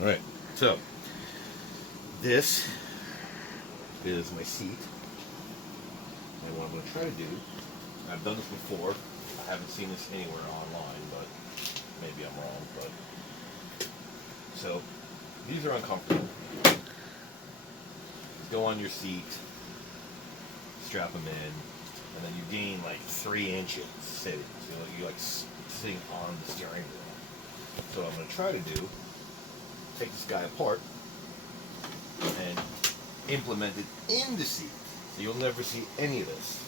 Alright, so this is my seat. And what I'm going to try to do, I've done this before, I haven't seen this anywhere online, but maybe I'm wrong, but so these are uncomfortable. Go on your seat, strap them in, and then you gain like 3 inches sitting. So you're like sitting on the steering wheel. So what I'm going to try to do, take this guy apart and implement it in the seat. So you'll never see any of this,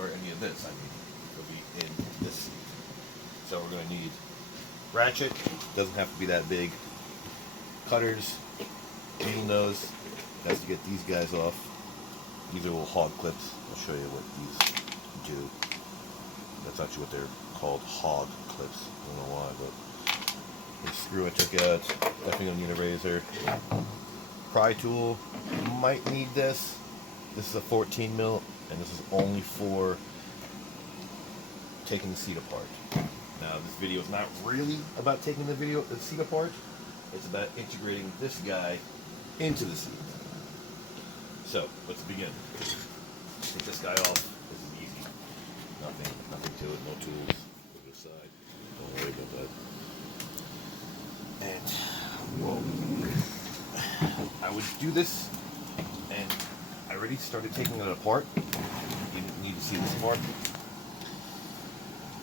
or any of this, I mean, it'll be in this seat. So we're going to need ratchet, doesn't have to be that big, cutters, needle nose, has to get these guys off. These are little hog clips. I'll show you what these do. That's actually what they're called, hog clips. I don't know why, but the screw I took out, definitely gonna need a razor. Pry tool, might need this. This is a 14 mil, and this is only for taking the seat apart. Now, this video is not really about taking the seat apart. It's about integrating this guy into the seat. So, let's begin. Take this guy off. This is easy. Nothing to it, no tools. Put it aside. Don't worry about that. And, whoa. I would do this, and I already started taking it apart. You need to see this part.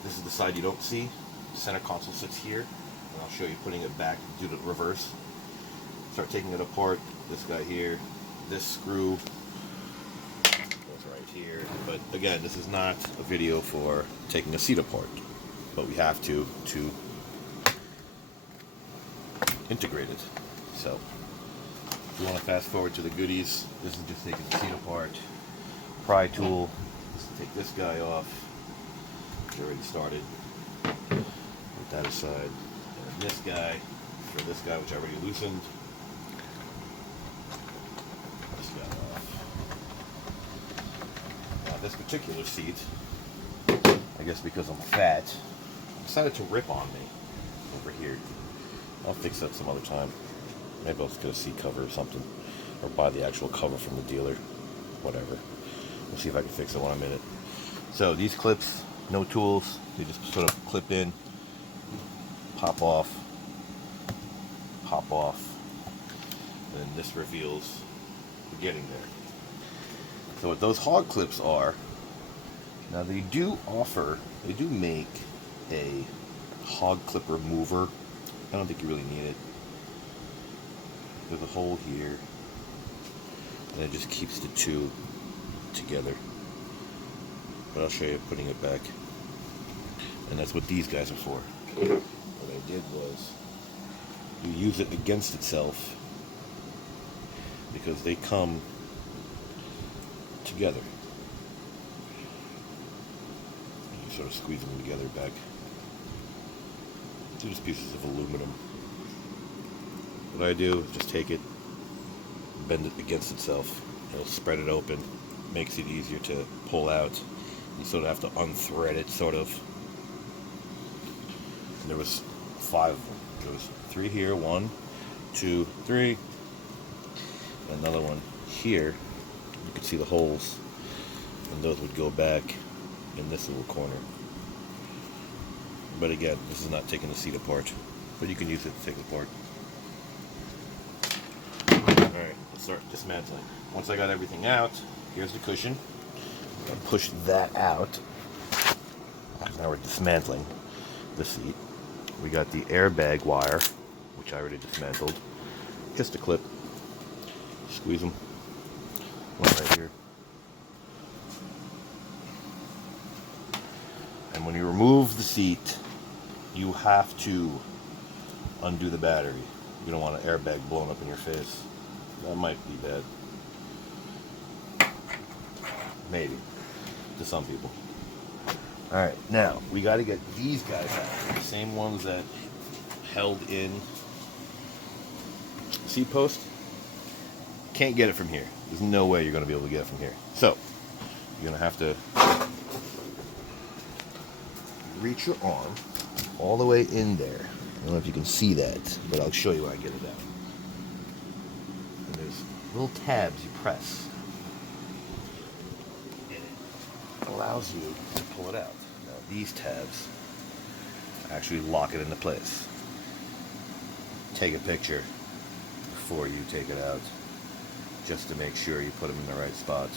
This is the side you don't see. The center console sits here, and I'll show you putting it back, do the reverse. Start taking it apart. This guy here. This screw goes right here. But again, this is not a video for taking a seat apart, but we have to integrate it. So if you want to fast forward to the goodies, this is just taking the seat apart. Pry tool, just take this guy off. It's already started. Put that aside. And this guy, for this guy, which I already loosened. This particular seat, I guess because I'm fat, decided to rip on me over here. I'll fix that some other time. Maybe I'll just get a seat cover or something, or buy the actual cover from the dealer, whatever. We'll see if I can fix it when I'm in it. So these clips, no tools, they just sort of clip in, pop off, and then this reveals the getting there. So what those hog clips are, now they do make a hog clip remover. I don't think you really need it. There's a hole here, and it just keeps the two together. But I'll show you putting it back. And that's what these guys are for. What I did was, you use it against itself, because they come together. You sort of squeeze them together back. They're just pieces of aluminum. What I do is just take it, bend it against itself. It'll spread it open, makes it easier to pull out. You sort of have to unthread it, sort of. And there was 5 of them. There was 3 here, 1, 2, 3, and another one here. You can see the holes, and those would go back in this little corner. But again, this is not taking the seat apart, but you can use it to take it apart. Alright, let's start dismantling. Once I got everything out, here's the cushion. I'm going to push that out. Now we're dismantling the seat. We got the airbag wire, which I already dismantled. Just a clip. Squeeze them. One right here. And when you remove the seat, you have to undo the battery. You don't want an airbag blowing up in your face. That might be bad. Maybe. To some people. Alright, now, we got to get these guys out. The same ones that held in the seat post. Can't get it from here. There's no way you're going to be able to get it from here. So, you're going to have to reach your arm all the way in there I don't know if you can see that, but I'll show you when I get it out. And there's little tabs you press. And it allows you to pull it out. Now these tabs actually lock it into place. Take a picture before you take it out, just to make sure you put them in the right spot.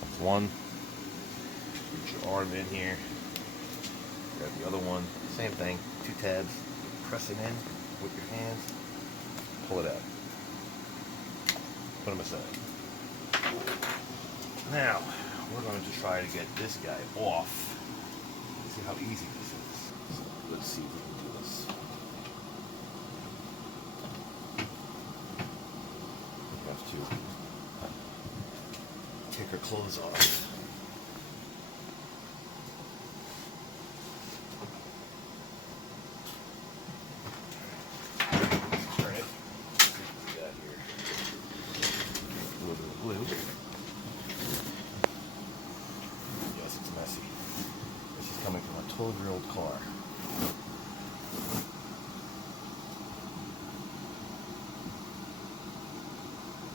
That's one. Put your arm in here. Grab the other one. Same thing. Two tabs. Press it in with your hands. Pull it out. Put them aside. Now we're going to try to get this guy off. See how easy this is. So let's see if we can do this. We have to take her clothes off. Turn it. Let's see what we got here. A little bit of glue. Yes, it's messy. This is coming from a 12-year-old car.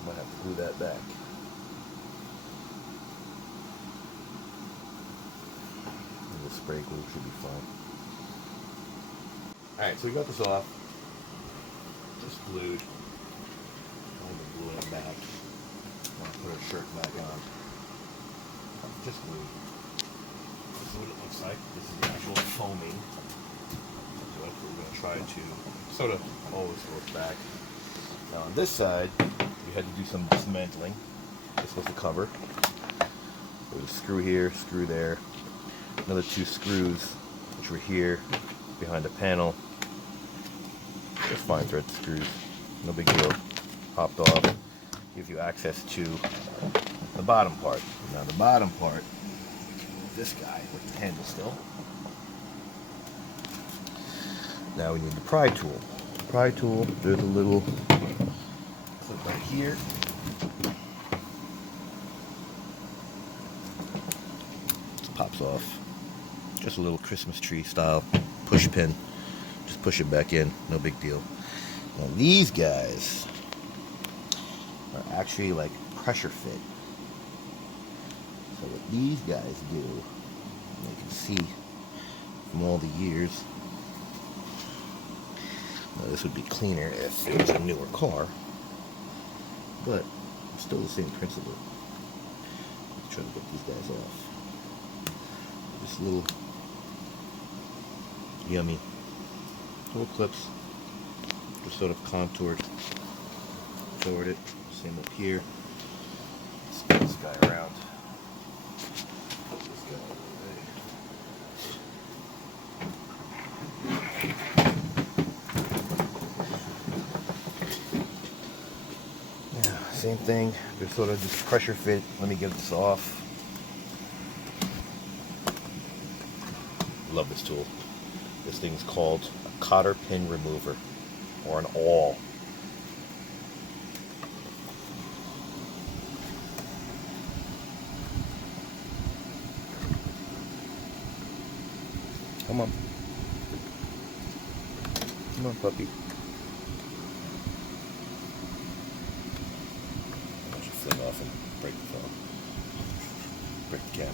Might have to glue that back. And the spray glue should be fine. Alright, so we got this off. Just glued. I'm gluing it back. I'm going to put her shirt back on. Just glued. This is what it looks like. This is the actual foaming. So we're going to try to sort of always work back. Now on this side, we had to do some dismantling. This was the cover. There was a screw here, screw there. Another two screws, which were here, behind the panel. Just fine thread screws. No big deal. Popped off. Gives you access to the bottom part. Now the bottom part, this guy with the handle still. Now we need the pry tool. The pry tool, there's a little clip right here. Pops off. Just a little Christmas tree style push pin. Just push it back in, no big deal. Now these guys are actually like pressure fit. So what these guys do, you can see from all the years. Now this would be cleaner if it was a newer car, but it's still the same principle. Let's try to get these guys off. Just little yummy little clips, just sort of contoured toward it. Same up here. Let's get this guy around. Put this guy over there. Yeah, same thing. Just sort of just pressure fit. Let me get this off. Love this tool. This thing's called a cotter pin remover, or an awl. Come on. Come on, puppy. I should fling off and break the phone. Break the cam.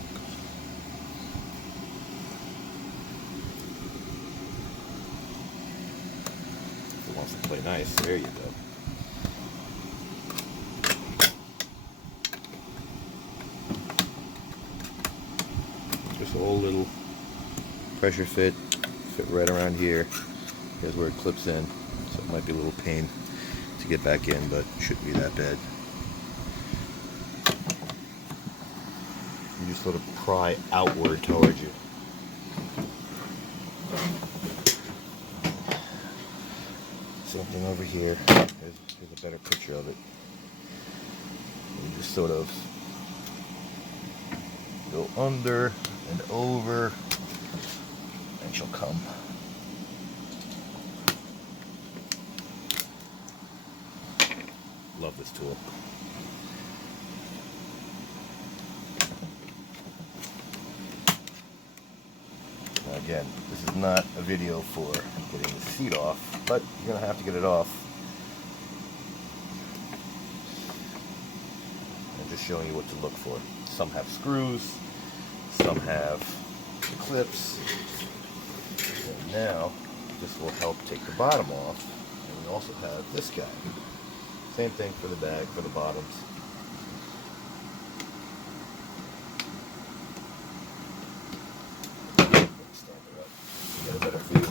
Wants to play nice. There you go. Just a whole little pressure fit right around here. Here's where it clips in. So it might be a little pain to get back in, but it shouldn't be that bad. You just sort of pry outward towards you. Same thing over here. Here's a better picture of it. You just sort of go under and over, and she'll come. Love this tool. Now Again, this is not a video for getting the seat off, but you're going to have to get it off. I'm just showing you what to look for. Some have screws, some have clips. And now, this will help take the bottom off. And we also have this guy. Same thing for the bag, for the bottoms. Get a better feel.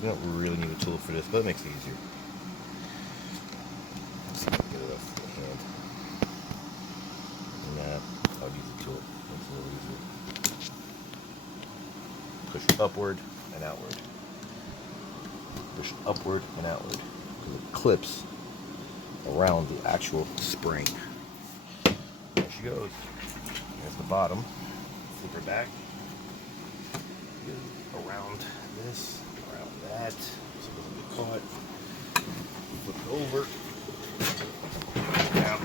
You don't really need a tool for this, but it makes it easier. Let's see if I can get it off the hand. Nah, I'll use the tool. It's a little easier. Push upward and outward. Push upward and outward. Because it clips around the actual spring. There she goes. There's the bottom. Flip her back. Around this, around that, so it doesn't get caught. Flip it over. Now,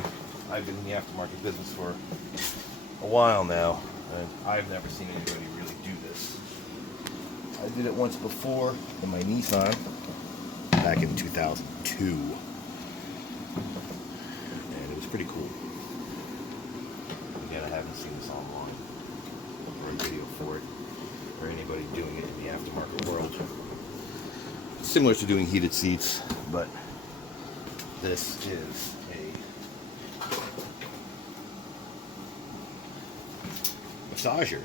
I've been in the aftermarket business for a while now, and I've never seen anybody really do this. I did it once before in my Nissan back in 2002, and it was pretty cool. Again, I haven't seen this online or a video for it, or anybody doing it in the aftermarket world. It's similar to doing heated seats, but this is a massager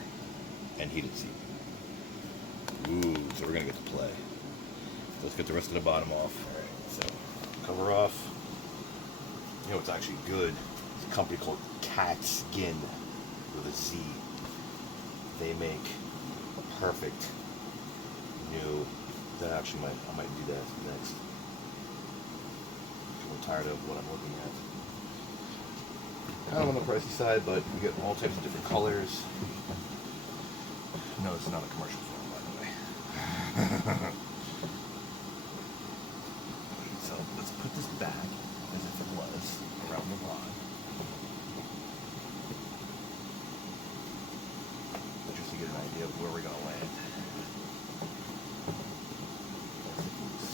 and heated seat. Ooh, so we're gonna get to play. Let's get the rest of the bottom off. All right, so cover off. You know what's actually good? It's a company called Cat Skin with a Z. They make perfect new. That actually I might do that next. I'm tired of what I'm looking at. Kind of on the pricey side, but you get all types of different colors. No, it's not a commercial film, by the way. So let's put this back as if it was around the rod. Just to get an idea of where we're going to land.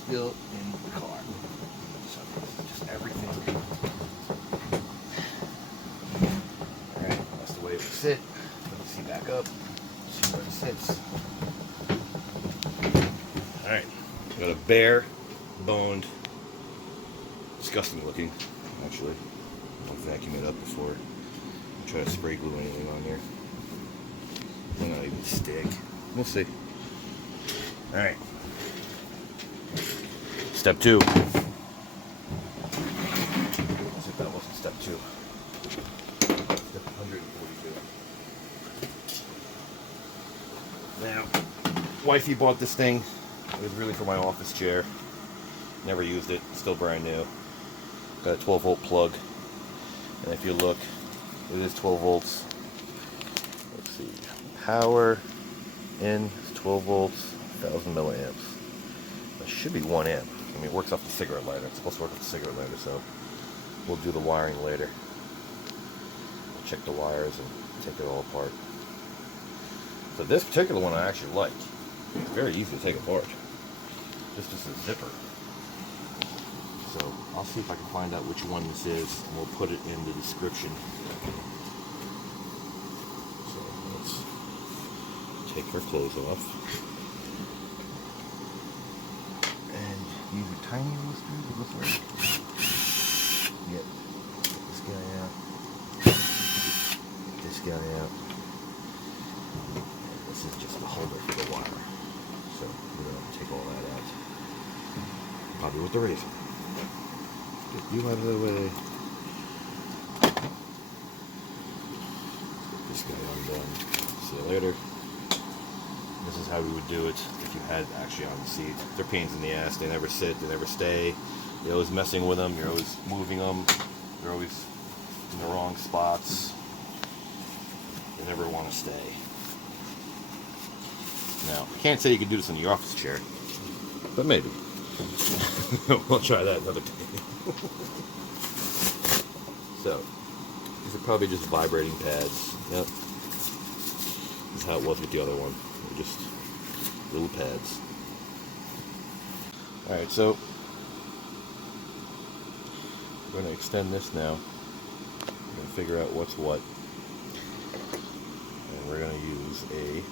Still in the car. So just everything. Alright, that's the way it would sit. Let me see back up. See where it sits. Alright. Got a bare boned, disgusting looking, actually. I'll vacuum it up before I try to spray glue anything on here. It might not even stick. We'll see. Alright. Step 2. Let's see if that wasn't step 2. Step 142. Now, wifey bought this thing. It was really for my office chair. Never used it. Still brand new. Got a 12-volt plug. And if you look, it is 12 volts. Let's see. Power in is 12 volts, 1,000 milliamps. That should be 1 amp. I mean, it works off the cigarette lighter. It's supposed to work off the cigarette lighter, so we'll do the wiring later. We'll check the wires and take it all apart. So this particular one I actually like. It's very easy to take apart. This is a zipper. So I'll see if I can find out which one this is, and we'll put it in the description. So let's take our clothes off. Use a tiny little screw to look like. Get this guy out. Get this guy out. And this is just the holder for the wire. So we're going to take all that out. Probably with the razor. Get you out of the way. Get this guy undone. See you later. This is how we would do it if you had actually on the seat. They're pains in the ass. They never sit. They never stay. You're always messing with them. You're always moving them. They're always in the wrong spots. They never want to stay. Now, I can't say you can do this in your office chair, but maybe. We'll try that another day. So, these are probably just vibrating pads. Yep. how it was with the other one. They're just little pads. Alright, so we're going to extend this now. We're going to figure out what's what. And we're going to use a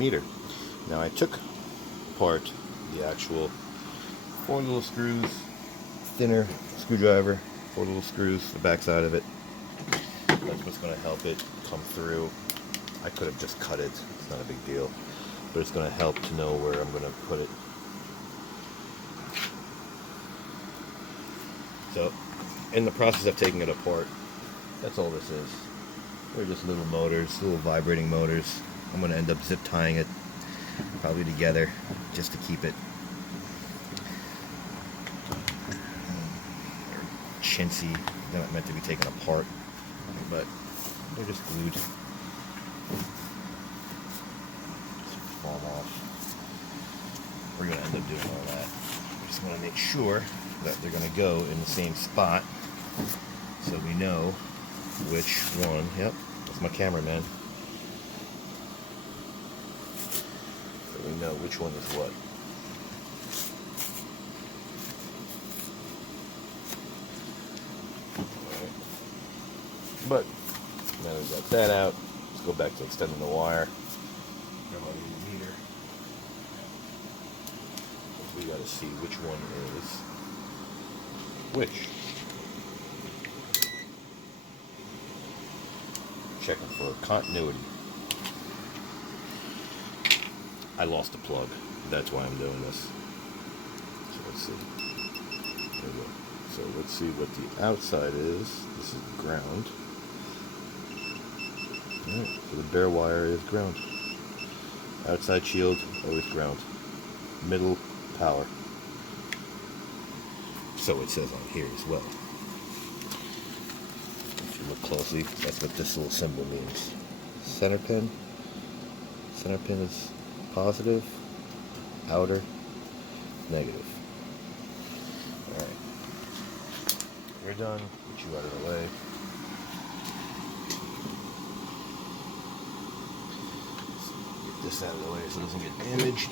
meter. Now I took apart the actual 4 little screws, thinner screwdriver, 4 little screws, the back side of it. That's what's going to help it come through. I could have just cut it, it's not a big deal, but it's going to help to know where I'm going to put it. So, in the process of taking it apart, that's all this is. They're just little motors, little vibrating motors. I'm going to end up zip tying it, probably together, just to keep it chintzy. They're not meant to be taken apart, but they're just glued. Just fall off. We're going to end up doing all that. We just want to make sure that they're going to go in the same spot, so we know which one. Yep, that's my cameraman. So we know which one is what. Alright. But now we've got that out, let's go back to extending the wire. Grab our little meter. We got to see which one is which. Checking for continuity. I lost the plug. That's why I'm doing this. So let's see. There we go. So let's see what the outside is. This is ground. Alright, so the bare wire is ground. Outside shield, always ground. Middle, power. So it says on here as well. If you look closely, that's what this little symbol means. Center pin. Center pin is positive, outer, negative. Alright. You're done. Put you out of the way. Get this out of the way so it doesn't get damaged.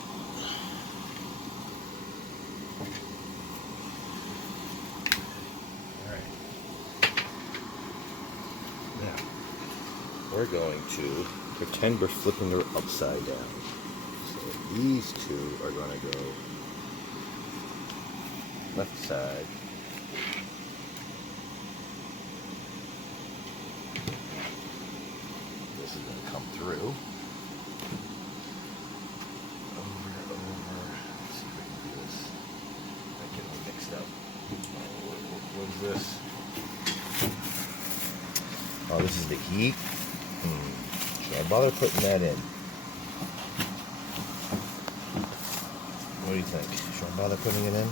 We're going to pretend we're flipping her upside down. So these two are going to go left side. This is going to come through. Over. Let's see if we can do this. I get all mixed up. What is this? Oh, this is the heat. Should I bother putting that in? What do you think? Should I bother putting it in?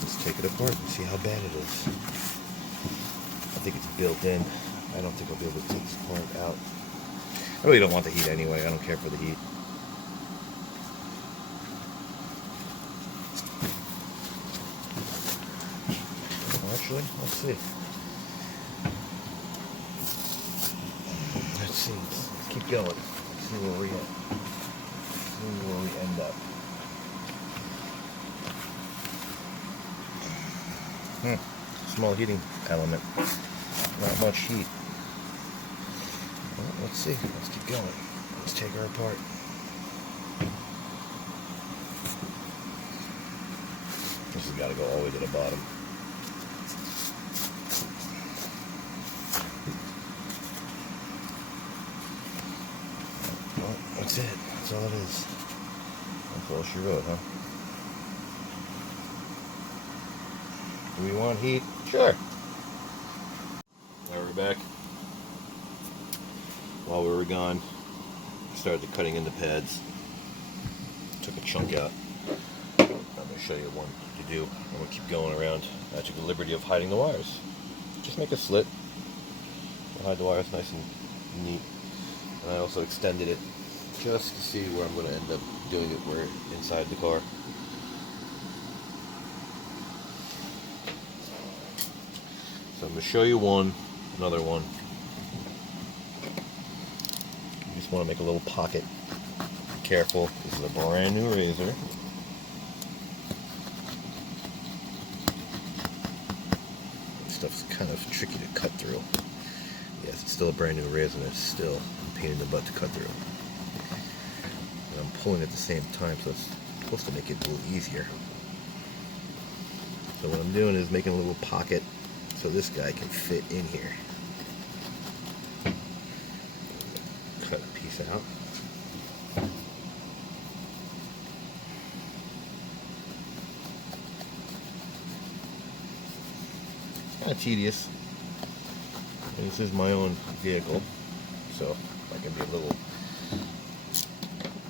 Let's take it apart and see how bad it is. I think it's built in. I don't think I'll be able to take this part out. I really don't want the heat anyway. I don't care for the heat. Actually, let's see. Let's keep going. Let's see where we at. See where we end up. Small heating element. Not much heat. Well, let's see. Let's keep going. Let's take her apart. This has got to go all the way to the bottom. Well, that's it. That's all it is. That's all she wrote, huh? Do we want heat? Sure. Now we're back. While we were gone, we started cutting in the pads. Took a chunk out. I'm going to show you one to do. I'm going to keep going around. I took the liberty of hiding the wires. Just make a slit. I'll hide the wires nice and neat. And I also extended it just to see where I'm going to end up doing it, where inside the car. So I'm going to show you one, another one. You just just want to make a little pocket. Be careful, this is a brand new razor. This stuff's kind of tricky to cut through. Yes, it's still a brand new razor and it's still a pain in the butt to cut through. And I'm pulling at the same time, so it's supposed to make it a little easier. So what I'm doing is making a little pocket so this guy can fit in here. Cut a piece out. Kind of tedious. And this is my own vehicle, so I can be a little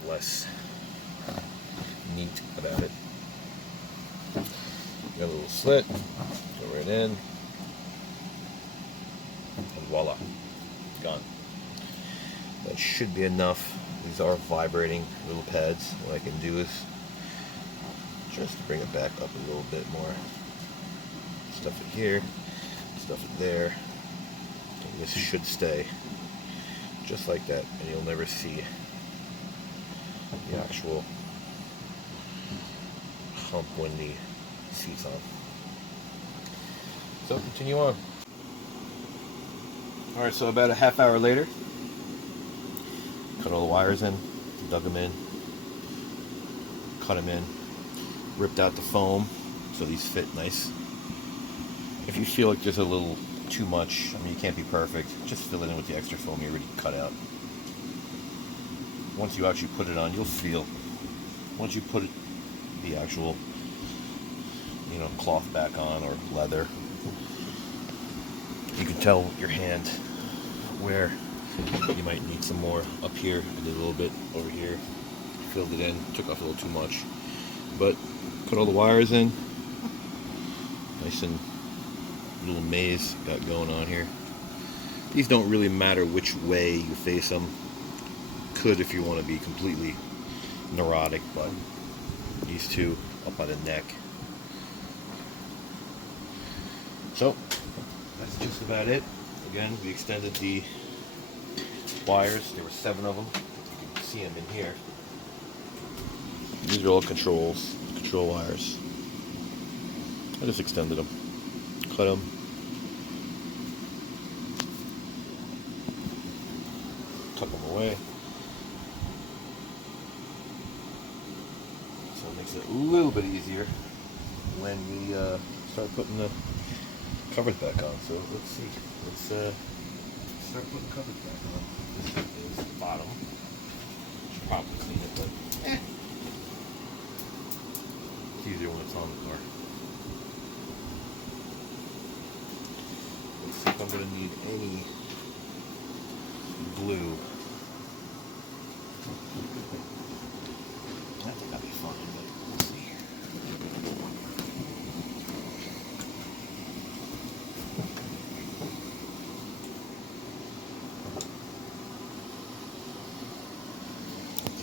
less neat about it. Got a little slit, go right in, and voila, gone. That should be enough. These are vibrating little pads. What I can do is just bring it back up a little bit more. Stuff it here, stuff it there. And this should stay just like that, and you'll never see the actual hump when the seat's on. So continue on. Alright, so about a half hour later, cut all the wires in, dug them in, cut them in, ripped out the foam so these fit nice. If you feel like there's a little too much, I mean, you can't be perfect, just fill it in with the extra foam you already cut out. Once you actually put it on, you'll feel, once you put the actual, you know, cloth back on or leather, you can tell with your hand where you might need some more. Up here, I did a little bit over here, filled it in, took off a little too much, but put all the wires in, nice and little maze got going on here. These don't really matter which way you face them. Could if you want to be completely neurotic, but these two up by the neck. So that's just about it. Again, we extended the wires. There were 7 of them. You can see them in here. These are all control wires. I just extended them, cut them, tuck them away. So it makes it a little bit easier when we start putting the covers back on. So let's see. Let's start putting the covers back on. This is the bottom. Should probably clean it, but it's easier when it's on the car. Let's see if I'm going to need any glue. I think that'll be fine, but we'll see.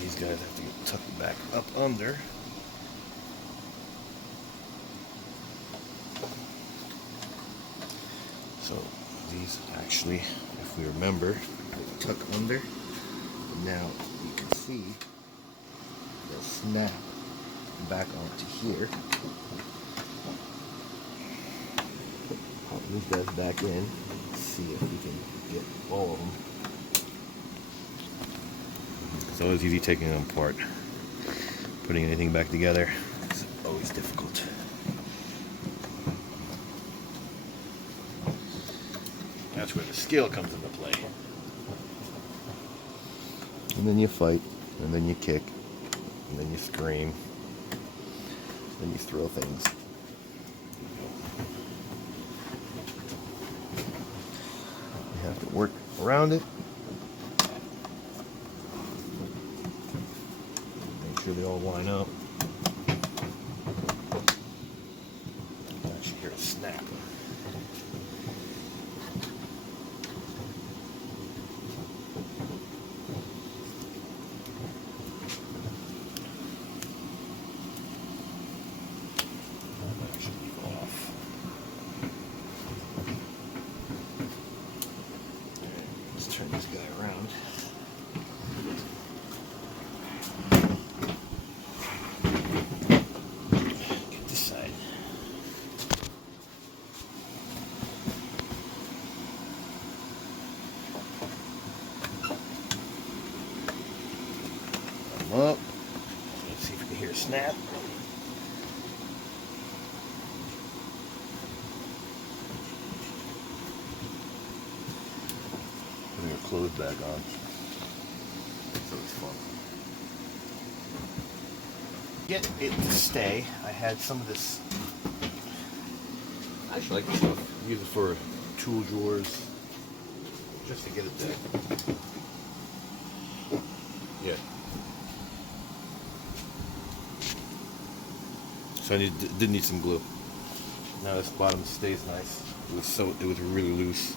These guys have to get tucked back up under. So these actually, if we remember, tuck under. Now you can see they'll snap back onto here. Pop these guys back in. See if we can get all of them. It's always easy taking them apart. Putting anything back together is always difficult. That's where the skill comes into play. And then you fight, and then you kick, and then you scream, then you throw things. You have to work around it. Make sure they all line up. You can actually hear it snap. Let's turn snap. Putting your clothes back on. So it's fun. Get it to stay. I had some of this. I actually like this stuff. Use it for tool drawers. Just to get it there. Yeah. So I did need some glue. Now this bottom stays nice. It was really loose.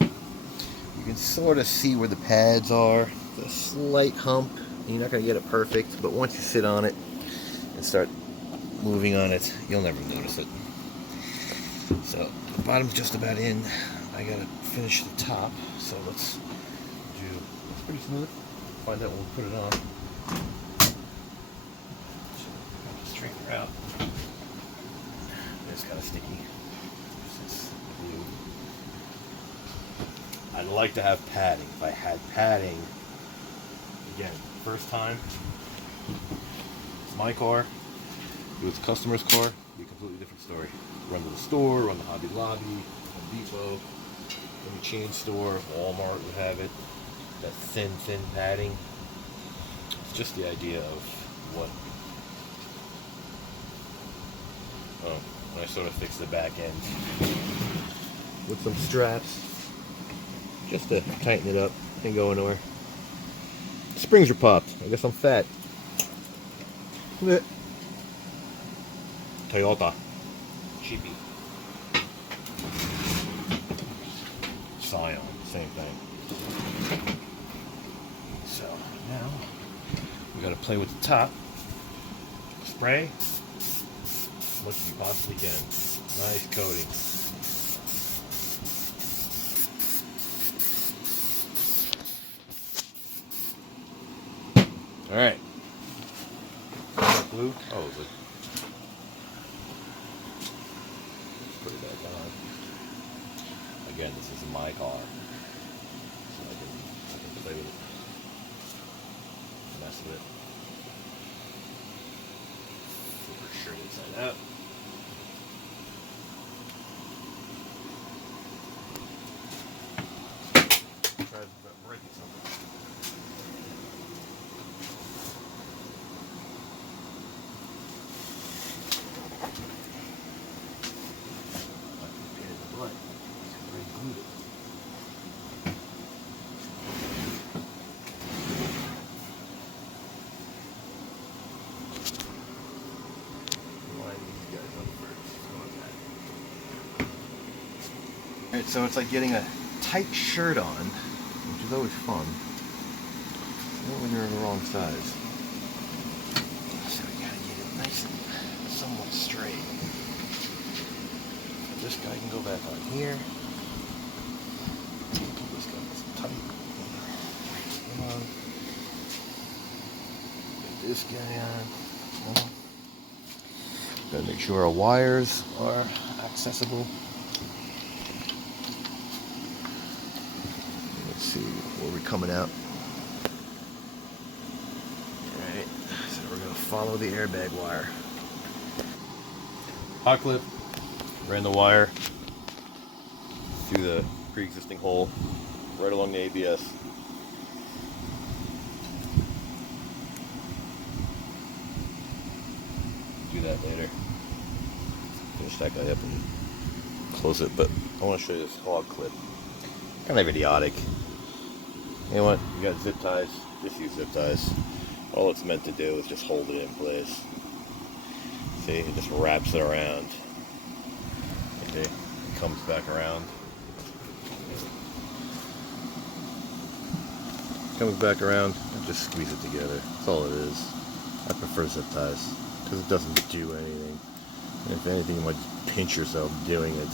You can sort of see where the pads are. The slight hump. You're not going to get it perfect, but once you sit on it and start moving on it, you'll never notice it. So the bottom's just about in. I gotta finish the top, so let's do. It's pretty smooth. Find out when we put it on. Straighten her out. It's kind of sticky. This glue. I'd like to have padding. If I had padding, again, first time. It's my car. If it was a customer's car, it'd be a completely different story. Run to the store, run to Hobby Lobby, Home Depot. Any chain store, Walmart would have it. That thin padding. It's just the idea of what. Oh, when I sort of fix the back end with some straps, just to tighten it up. Ain't going nowhere. Springs are popped. I guess I'm fat. Toyota. Cheapy. Scion, same thing. So now we got to play with the top. Spray as much as you possibly can. Nice coating. All right. Glue. Oh, is it? Put it back on. Again, this is my car, so I can play with it, mess with it. Flip her shirt inside out. Try breaking something. Alright, so it's like getting a tight shirt on, which is always fun. Not when you're in the wrong size. So we gotta get it nice and somewhat straight. This guy can go back on here. This guy is tight. Come on. Get this guy on. Come on. Gotta make sure our wires are accessible. Let's see where we're coming out. Alright, so we're gonna follow the airbag wire. Hot clip, ran the wire through the pre-existing hole, right along the ABS. Do that later. Finish that guy up and close it, but I want to show you this hog clip. Kind of idiotic. You know what? You got zip ties. Just use zip ties. All it's meant to do is just hold it in place. See, it just wraps it around. Okay, it comes back around. Comes back around and just squeeze it together. That's all it is. I prefer zip ties because it doesn't do anything. And if anything, you might just pinch yourself doing it.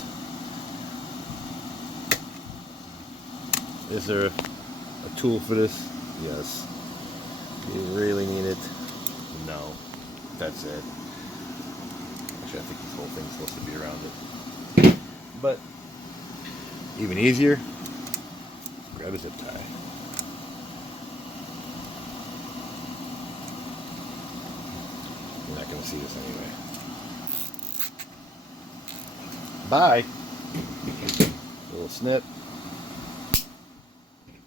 Is there a tool for this? Yes. Do you really need it? No. That's it. Actually, I think this whole thing's supposed to be around it. But even easier, grab a zip tie. You're not going to see this anyway. Bye. A little snip.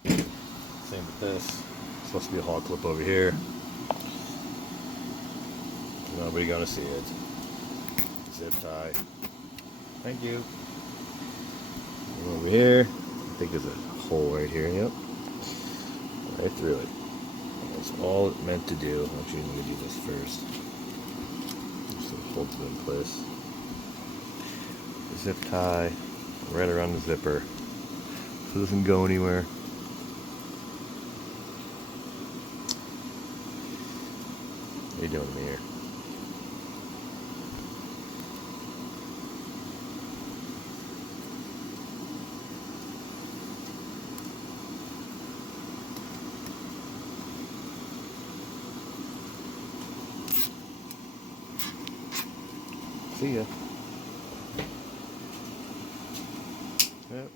Same with this. It's supposed to be a hog clip over here. Nobody gonna see it. Zip tie. Thank you. And over here, I think there's a hole right here. Yep. Right through it. That's all it meant to do. Actually, let me do this first. Just so it holds it in place. Zip tie right around the zipper, so it doesn't go anywhere. What are you doing to me here? See ya. Yep.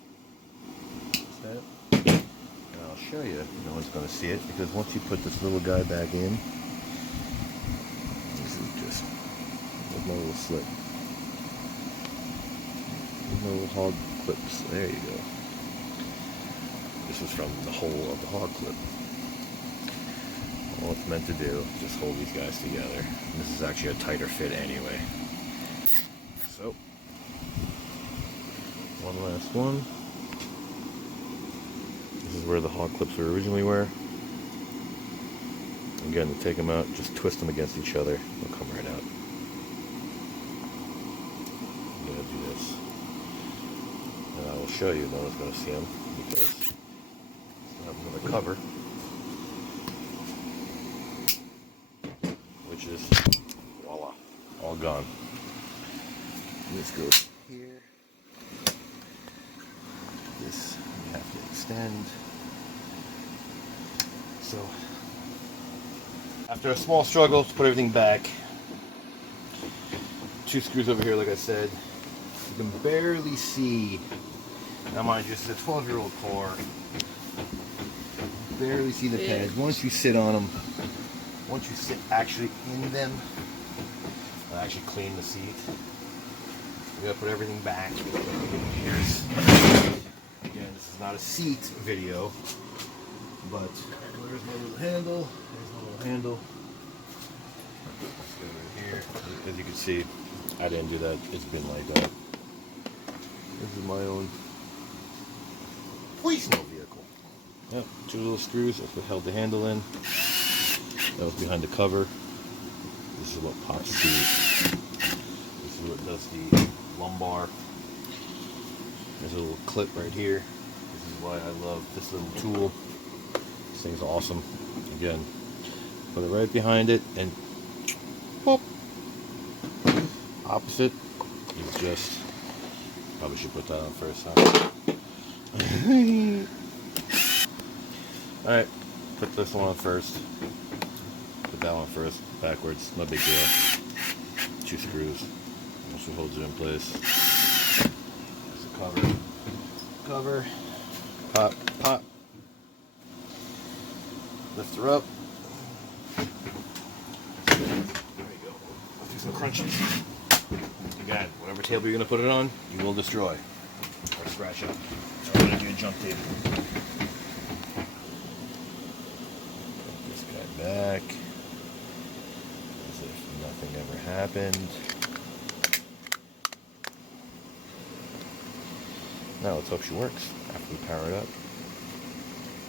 That's it. And I'll show you. No one's going to see it because once you put this little guy back in, this is just there's no little slip. There's no little hog clips. There you go. This is from the hole of the hog clip. All it's meant to do is just hold these guys together. And this is actually a tighter fit anyway. So, one last one. This is where the hog clips originally were. Again, to take them out, just twist them against each other. They'll come right out. I'm going to do this. And I will show you. No one's going to see them because I have another cover. Which is, voila, all gone. This goes here. This you have to extend. So, after a small struggle to put everything back, 2 screws over here, like I said. You can barely see. Now, mind you, this is a 12-year-old car. Barely see the pads. Once you sit on them, once you sit actually in them, I'll actually clean the seat. We gotta put everything back. Here's, again, this is not a seat video, but there's my little handle. There's my little handle. Let's go over here. As you can see, I didn't do that. It's been like that. This is my own personal vehicle. Yep, 2 little screws. That's what held the handle in. That was behind the cover. This is what pops the seat. This is what does the lumbar. There's a little clip right here. This is why I love this little tool. This thing's awesome. Again, put it right behind it and pop. Opposite is just, probably should put that on first, huh? Alright, put this one on first. Put that one first, backwards, no big deal. 2 screws. Also holds it in place. There's the cover. Cover. Pop, pop. Lift her up. There you go. Let's do some crunches. Again, whatever table you're going to put it on, you will destroy. Or scratch up. So I'm going to do a jump table. Put this guy back. As if nothing ever happened. Now let's hope she works after we power it up.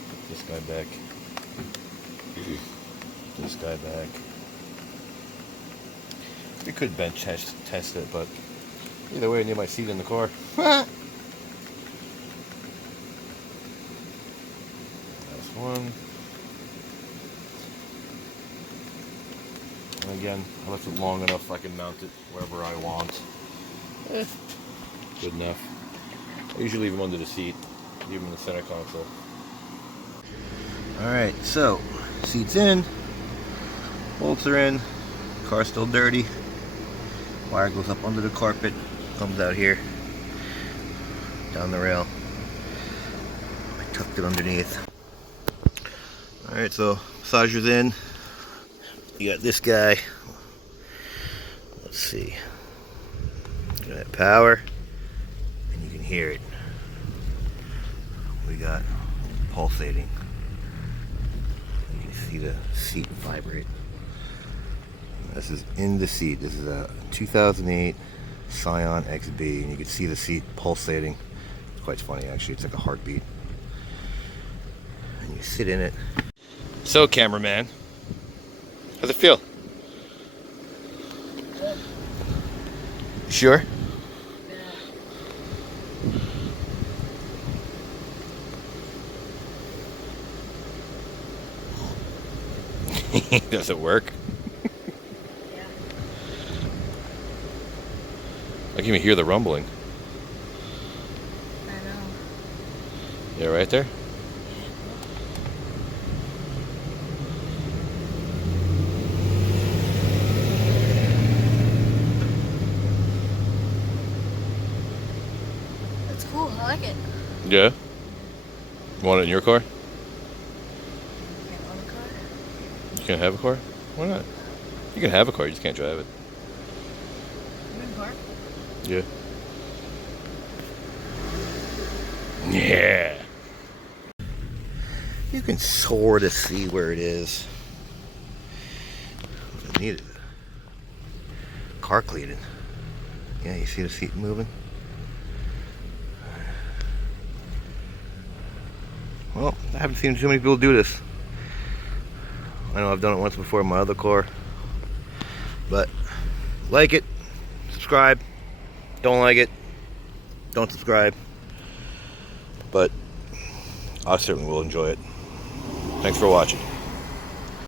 Put this guy back. This guy back. We could bench test it, but either way I need my seat in the car. That's one. And again, I left it long enough I can mount it wherever I want. Good enough. I usually leave them under the seat, leave them in the center console. Alright, so, seat's in, bolts are in, car's still dirty, wire goes up under the carpet, comes out here, down the rail. I tucked it underneath. Alright, so, massager's in, you got this guy, Let's see. Got power, and you can hear it. We got pulsating. You can see the seat vibrate. This is in the seat. This is a 2008 Scion XB, and you can see the seat pulsating. It's quite funny, actually. It's like a heartbeat. And you sit in it. So, cameraman, how's it feel? Good. Sure? Yeah. Does it work? Yeah. I can even hear the rumbling. I know. Yeah, right there? That's cool. I like it. Yeah. You want it in your car? Can't own a car. You can't have a car? Why not? You can have a car, you just can't drive it. You in a car? Yeah. Yeah. You can sort of see where it is. I need it. Car cleaning. Yeah, you see the seat moving? Well, I haven't seen too many people do this. I know I've done it once before in my other car. But, like it, subscribe. Don't like it, don't subscribe. But I certainly will enjoy it. Thanks for watching.